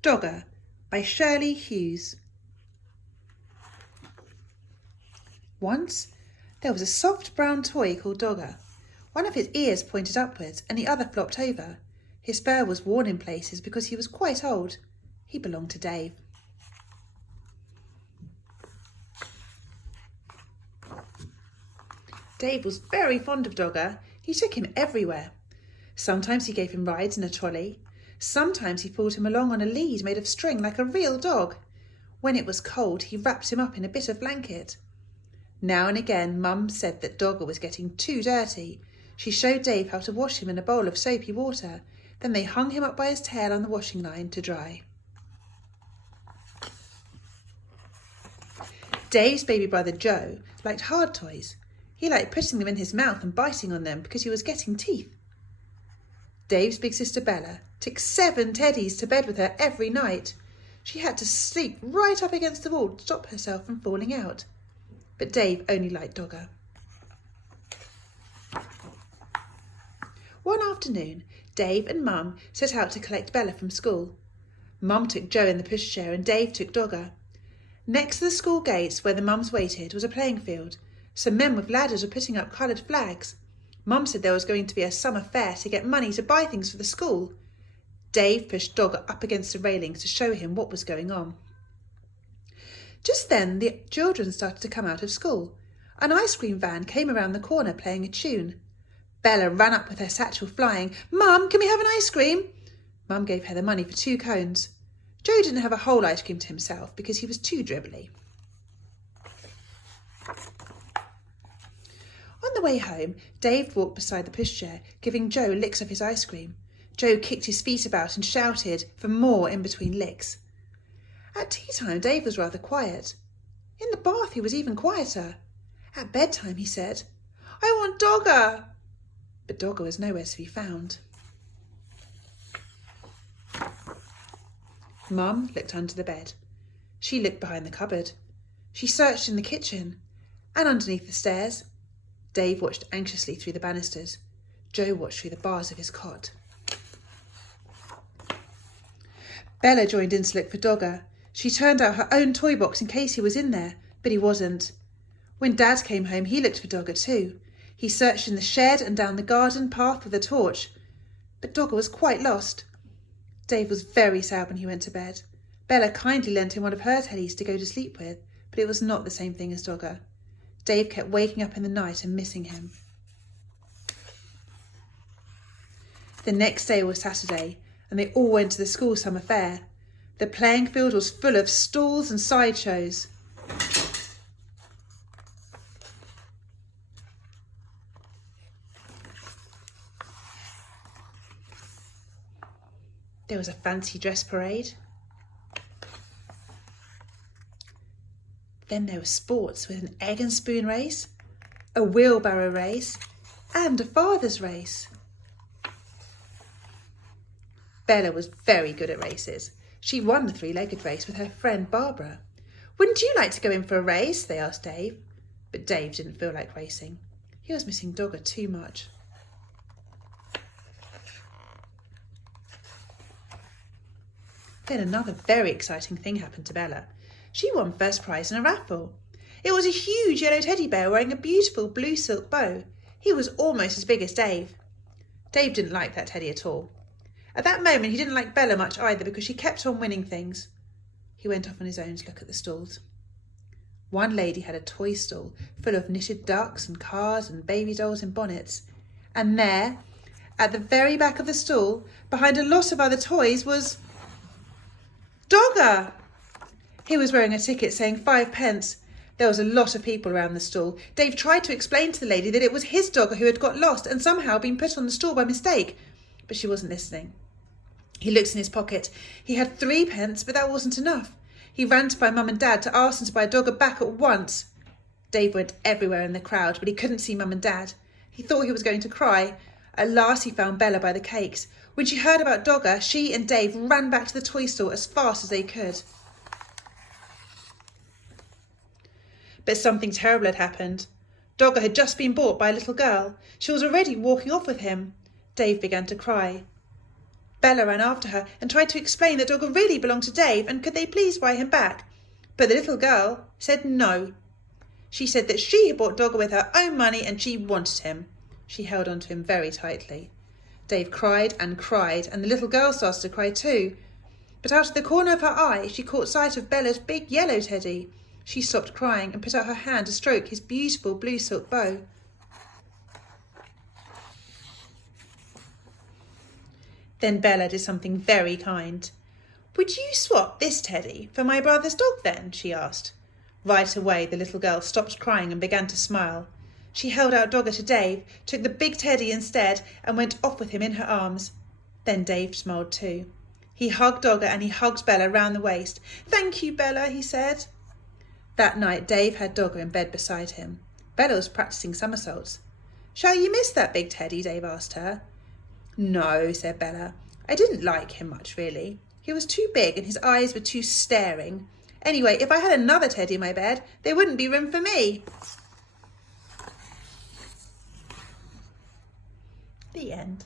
Dogger by Shirley Hughes. Once there was a soft brown toy called Dogger. One of his ears pointed upwards and the other flopped over. His fur was worn in places because he was quite old. He belonged to Dave. Dave was very fond of Dogger. He took him everywhere. Sometimes he gave him rides in a trolley. Sometimes he pulled him along on a lead made of string like a real dog. When it was cold, he wrapped him up in a bit of blanket. Now and again, Mum said that Dogger was getting too dirty. She showed Dave how to wash him in a bowl of soapy water. Then they hung him up by his tail on the washing line to dry. Dave's baby brother Joe liked hard toys. He liked putting them in his mouth and biting on them because he was getting teeth. Dave's big sister Bella took 7 teddies to bed with her every night. She had to sleep right up against the wall to stop herself from falling out. But Dave only liked Dogger. One afternoon, Dave and Mum set out to collect Bella from school. Mum took Joe in the pushchair and Dave took Dogger. Next to the school gates where the mums waited was a playing field. Some men with ladders were putting up coloured flags. Mum said there was going to be a summer fair to get money to buy things for the school. Dave pushed Dogger up against the railings to show him what was going on. Just then the children started to come out of school. An ice cream van came around the corner playing a tune. Bella ran up with her satchel flying. "Mum, can we have an ice cream?" Mum gave her the money for 2 cones. Joe didn't have a whole ice cream to himself because he was too dribbly. On the way home, Dave walked beside the pushchair, giving Joe licks of his ice cream. Joe kicked his feet about and shouted for more in between licks. At tea time, Dave was rather quiet. In the bath, he was even quieter. At bedtime, he said, "I want Dogger." But Dogger was nowhere to be found. Mum looked under the bed. She looked behind the cupboard. She searched in the kitchen and underneath the stairs. Dave watched anxiously through the banisters. Joe watched through the bars of his cot. Bella joined in to look for Dogger. She turned out her own toy box in case he was in there, but he wasn't. When Dad came home, he looked for Dogger too. He searched in the shed and down the garden path with a torch, but Dogger was quite lost. Dave was very sad when he went to bed. Bella kindly lent him one of her teddies to go to sleep with, but it was not the same thing as Dogger. Dave kept waking up in the night and missing him. The next day was Saturday, and they all went to the school summer fair. The playing field was full of stalls and sideshows. There was a fancy dress parade. Then there were sports with an egg and spoon race, a wheelbarrow race, and a father's race. Bella was very good at races. She won the 3-legged race with her friend Barbara. "Wouldn't you like to go in for a race?" they asked Dave. But Dave didn't feel like racing. He was missing Dogger too much. Then another very exciting thing happened to Bella. She won first prize in a raffle. It was a huge yellow teddy bear wearing a beautiful blue silk bow. He was almost as big as Dave. Dave didn't like that teddy at all. At that moment, he didn't like Bella much either because she kept on winning things. He went off on his own to look at the stalls. One lady had a toy stall full of knitted ducks and cars and baby dolls in bonnets. And there, at the very back of the stall, behind a lot of other toys, was Dogger! He was wearing a ticket saying 5 pence. There was a lot of people around the stall. Dave tried to explain to the lady that it was his Dogger who had got lost and somehow been put on the stall by mistake, but she wasn't listening. He looked in his pocket. He had 3 pence, but that wasn't enough. He ran to find Mum and Dad to ask them to buy Dogger back at once. Dave went everywhere in the crowd, but he couldn't see Mum and Dad. He thought he was going to cry. At last he found Bella by the cakes. When she heard about Dogger, she and Dave ran back to the toy store as fast as they could. But something terrible had happened. Dogger had just been bought by a little girl. She was already walking off with him. Dave began to cry. Bella ran after her and tried to explain that Dogger really belonged to Dave and could they please buy him back. But the little girl said no. She said that she had bought Dogger with her own money and she wanted him. She held on to him very tightly. Dave cried and cried, and the little girl started to cry too. But out of the corner of her eye, she caught sight of Bella's big yellow teddy. She stopped crying and put out her hand to stroke his beautiful blue silk bow. Then Bella did something very kind. "Would you swap this teddy for my brother's dog then?" she asked. Right away the little girl stopped crying and began to smile. She held out Dogger to Dave, took the big teddy instead, and went off with him in her arms. Then Dave smiled too. He hugged Dogger and he hugged Bella round the waist. "Thank you, Bella," he said. That night Dave had Dogger in bed beside him. Bella was practicing somersaults. "Shall you miss that big teddy?" Dave asked her. "No," said Bella. "I didn't like him much, really. He was too big and his eyes were too staring. Anyway, if I had another teddy in my bed, there wouldn't be room for me." The end.